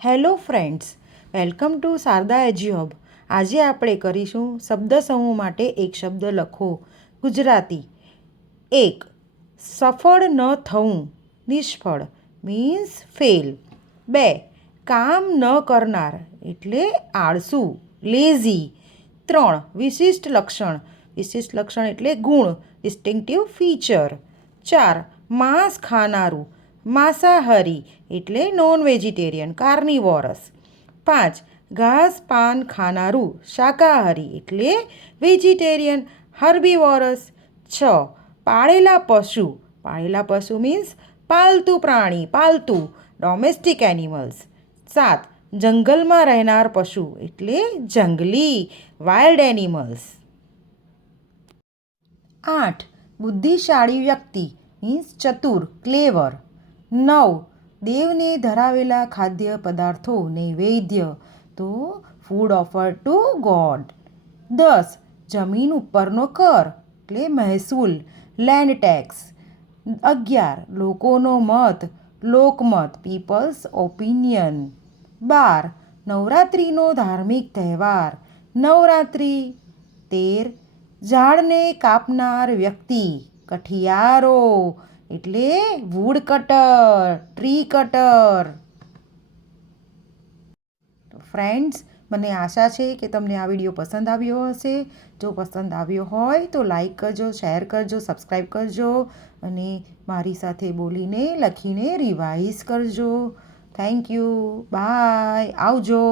Hello friends, welcome to Sharda Eduhub આજે આપણે કરીશું શબ્દ સમૂહ માટે એક શબ્દ લખો. ગુજરાતી. એક, સફળ ન થવું, નિષ્ફળ મીન્સ ફેલ બે, કામ ન કરનાર, એટલે આળસુ લેઝી ત્રણ, વિશિષ્ટ લક્ષણ. વિશિષ્ટ લક્ષણ એટલે ગુણ ડિસ્ટિંક્ટિવ ફીચર ચાર, માંસ ખાનારું. માંસાહારી એટલે નોન વેજીટેરિયન કાર્નિવોરસ પાંચ, ઘાસ પાન ખાનારું, શાકાહારી એટલે વેજીટેરિયન હર્બીવોરસ છ, પાળેલા પશુ પાળેલા પશુ મીન્સ પાલતુ પ્રાણી, પાલતુ ડોમેસ્ટિક એનિમલ્સ સાત, જંગલમાં રહેનાર પશુ એટલે જંગલી વાઇલ્ડ એનિમલ્સ આઠ, બુદ્ધિશાળી વ્યક્તિ મીન્સ ચતુર ક્લેવર નવ. દેવને ધરાવેલા ખાદ્ય પદાર્થો, નૈવેદ્ય. તો ફૂડ ઓફર ટુ ગોડ દસ. જમીન ઉપરનો કર, એટલે મહેસૂલ. લેન્ડ ટેક્સ અગિયાર. લોકોનો મત, લોકમત પીપલ્સ ઓપિનિયન બાર. નવરાત્રિનો ધાર્મિક તહેવાર. નવરાત્રિ, તેર. ઝાડને કાપનાર વ્યક્તિ. કઠિયારો. એટલે wood cutter tree cutter friends મને આશા છે કે તમને આ વીડિયો પસંદ આવ્યો હશે. જો પસંદ આવ્યો હોય તો લાઈક કરજો શેર કરજો સબસ્ક્રાઈબ કરજો અને મારી સાથે બોલીને, લખીને રિવાઇઝ કરજો. થેન્ક યુ બાય આવજો.